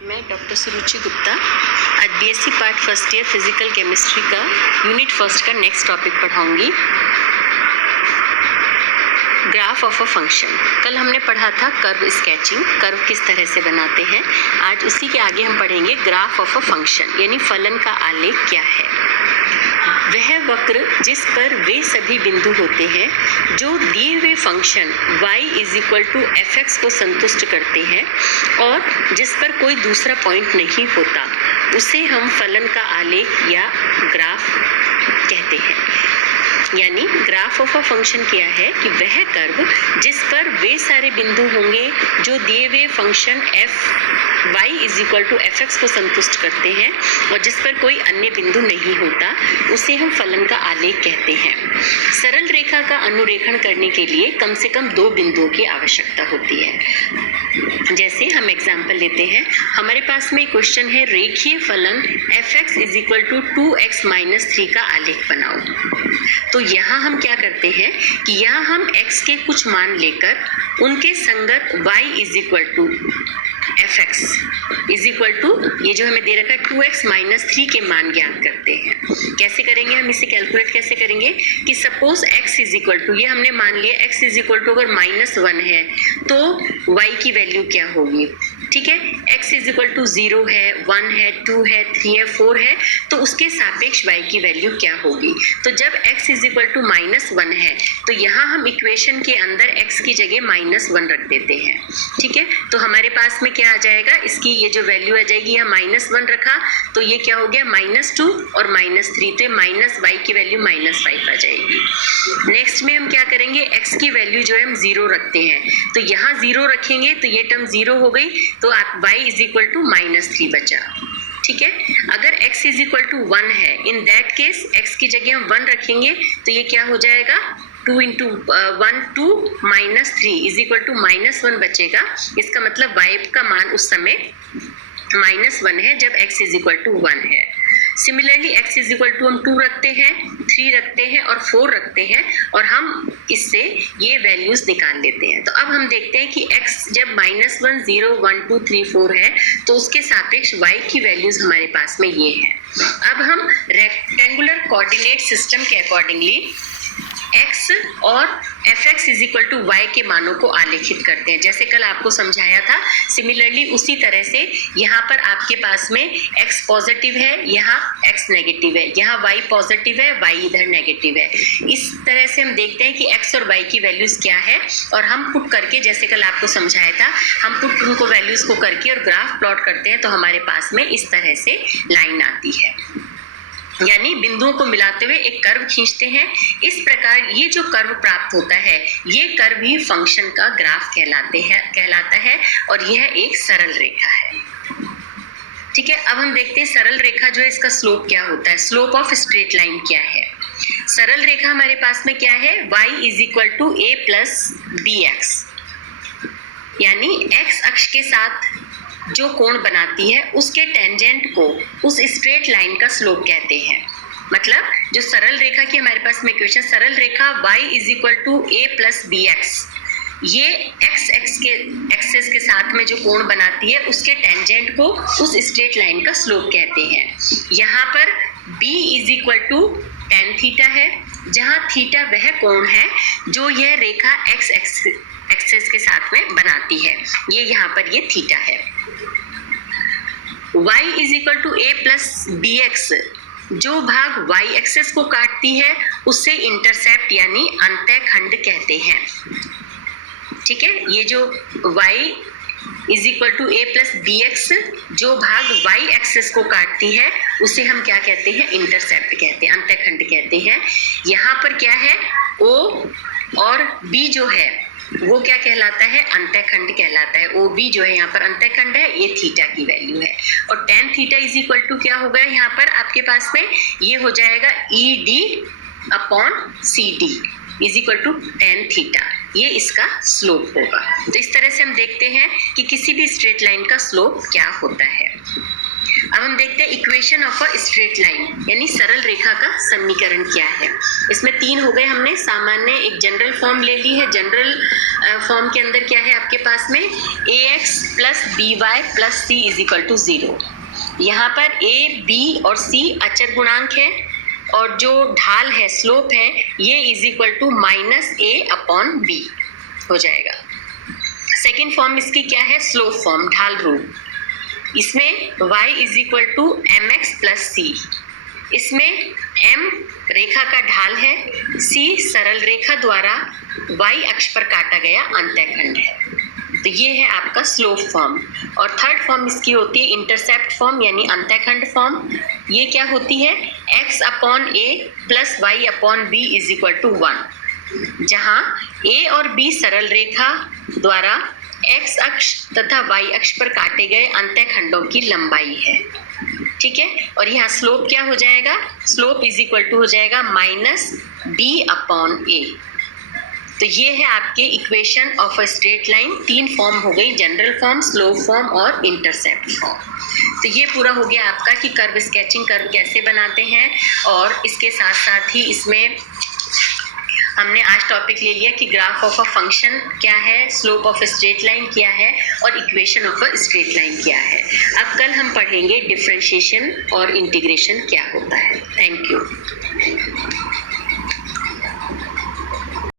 मैं डॉक्टर सुरुचि गुप्ता आज BSc part first year physical chemistry का यूनिट फर्स्ट का नेक्स्ट टॉपिक पढ़ाऊंगी, ग्राफ ऑफ अ फंक्शन। कल हमने पढ़ा था कर्व स्केचिंग, कर्व किस तरह से बनाते हैं। आज उसी के आगे हम पढ़ेंगे ग्राफ ऑफ अ फंक्शन, यानी फलन का आलेख क्या है। वह वक्र जिस पर वे सभी बिंदु होते हैं जो दिए हुए फंक्शन y = fx को संतुष्ट करते हैं और जिस पर कोई दूसरा पॉइंट नहीं होता, उसे हम फलन का आलेख या ग्राफ कहते हैं। यानी ग्राफ ऑफ अ फंक्शन क्या है कि वह कर्व जिस पर वे सारे बिंदु होंगे जो दिए हुए फंक्शन y = fx को संतुष्ट करते हैं और जिस पर कोई अन्य बिंदु नहीं होता, उसे हम फलन का आलेख कहते हैं। सरल रेखा का अनुरेखण करने के लिए कम से कम 2 बिंदुओं की आवश्यकता होती है। जैसे हम एग्जाम्पल लेते हैं, हमारे पास में क्वेश्चन है रेखीय फलन fx = 2x - 3 का आलेख बनाओ। तो यहाँ हम क्या करते हैं कि यहाँ हम x के कुछ मान लेकर उनके संगत y = fx ये जो हमें दे रखा है 2x - 3 के मान ज्ञात करते हैं। कैसे करेंगे हम इसे कैलकुलेट कैसे करेंगे कि सपोज x ये हमने मान लिया x अगर -1 है तो y की वैल्यू क्या होगी। ठीक है, x = 0 है, 1 है, 2 है, 3 है, 4 है, तो उसके सापेक्ष y की वैल्यू क्या होगी। तो जब x = -1 है तो यहाँ हम इक्वेशन के अंदर x की जगह -1 रख देते हैं। ठीक है, तो हमारे पास में क्या आ जाएगा, इसकी ये जो वैल्यू आ जाएगी, यहाँ -1 रखा तो ये क्या हो गया -2 और -3, तो -y की वैल्यू -5 आ जाएगी। नेक्स्ट में हम क्या करेंगे, x की वैल्यू जो है हम 0 रखते हैं, तो यहाँ 0 रखेंगे तो ये टर्म 0 हो गई, तो आप y = -3 बचा। ठीक है, अगर x = 1 है, इन दैट केस x की जगह हम 1 रखेंगे तो ये क्या हो जाएगा 2 × 1 2 -3 = -1 बचेगा। इसका मतलब y का मान उस समय -1 है जब x = 1 है। सिमिलरली x = हम 2 रखते हैं, 3 रखते हैं और 4 रखते हैं और हम इससे ये वैल्यूज निकाल लेते हैं। तो अब हम देखते हैं कि x जब -1 0 1 2 3 4 है तो उसके सापेक्ष y की वैल्यूज हमारे पास में ये है। अब हम रेक्टेंगुलर कोऑर्डिनेट सिस्टम के अकॉर्डिंगली x और fx = y के मानों को आलेखित करते हैं। जैसे कल आपको समझाया था, सिमिलरली उसी तरह से यहाँ पर आपके पास में x पॉजिटिव है, यहाँ x नेगेटिव है, यहाँ y पॉजिटिव है, y इधर नेगेटिव है। इस तरह से हम देखते हैं कि x और y की वैल्यूज क्या है और हम पुट करके, जैसे कल आपको समझाया था, हम पुट उनको वैल्यूज को करके और ग्राफ प्लॉट करते हैं तो हमारे पास में इस तरह से लाइन आती है। यानी बिंदुओं को मिलाते हुए एक कर्व खींचते हैं। इस प्रकार ये जो कर्व प्राप्त होता है, ये कर्व ही फंक्शन का ग्राफ कहलाता है और यह एक सरल रेखा है। ठीक है, अब हम देखते हैं सरल रेखा जो है इसका स्लोप क्या होता है, स्लोप ऑफ स्ट्रेट लाइन क्या है। सरल रेखा हमारे पास में क्या है, y = a + bx, यानी x अक्ष के साथ जो कोण बनाती है उसके टेंजेंट को उस स्ट्रेट लाइन का स्लोप कहते हैं। मतलब जो सरल रेखा की हमारे पास में इक्वेशन, सरल रेखा y = a + bx, ये x एक्सिस के साथ में जो कोण बनाती है उसके टेंजेंट को उस स्ट्रेट लाइन का स्लोप कहते हैं। यहाँ पर b = tan थीटा है, जहाँ थीटा वह कोण है जो यह रेखा x एक्सिस के साथ में बनाती है, ये यहाँ पर ये थीटा है। y = a + bx, जो भाग y एक्सिस को काटती है उससे इंटरसेप्ट यानी अंतःखंड कहते हैं। ठीक है, ये जो y = a + bx, जो भाग y एक्सिस को काटती है उसे हम क्या कहते हैं, इंटरसेप्ट कहते हैं, अंतःखंड कहते हैं। यहाँ पर क्या है, o और b जो है वो क्या कहलाता है, अंतःखंड कहलाता है। OB जो है यहाँ पर अंतःखंड है, ये थीटा की वैल्यू है। और tan थीटा = क्या होगा यहाँ पर आपके पास में, ये हो जाएगा ED/CD = tan थीटा, ये इसका स्लोप होगा। तो इस तरह से हम देखते हैं कि किसी भी स्ट्रेट लाइन का स्लोप क्या होता है। अब हम देखते हैं equation of a straight line यानी सरल रेखा का समीकरण क्या है। इसमें 3 हो गए, हमने सामान्य एक जनरल फॉर्म ले ली है। जनरल फॉर्म के अंदर क्या है आपके पास में ax plus by plus c is equal to 0। यहाँ पर a, b और c अचर गुणांक है और जो ढाल है स्लोप है ये is equal to minus a upon b हो जाएगा। सेकेंड फॉर्म इसकी क्या है, स्लोप फॉर्म, ढाल रूप। इसमें y is equal to M X plus C. इसमें m रेखा का ढाल है, c सरल रेखा द्वारा y अक्ष पर काटा गया अंतःखंड है। तो ये है आपका स्लोप फॉर्म। और थर्ड फॉर्म इसकी होती है इंटरसेप्ट फॉर्म यानी अंतःखंड फॉर्म। ये क्या होती है, x upon a plus y upon b is equal to 1, जहाँ a और b सरल रेखा द्वारा x अक्ष तथा y अक्ष पर काटे गए अंतःखंडों की लंबाई है। ठीक है, और यहाँ स्लोप क्या हो जाएगा, स्लोप इज इक्वल टू हो जाएगा माइनस b अपॉन a। तो ये है आपके equation of a straight line. 3 form हो गई, जनरल फॉर्म, स्लोप फॉर्म और इंटरसेप्ट फॉर्म। तो ये पूरा हो गया आपका कि कर्व स्केचिंग कर्व कैसे बनाते हैं। और इसके साथ साथ ही इसमें हमने आज टॉपिक ले लिया कि ग्राफ ऑफ अ फंक्शन क्या है, slope of a straight line क्या है और equation of a straight line क्या है। अब कल हम पढ़ेंगे डिफरेंशिएशन और इंटीग्रेशन क्या होता है। Thank you.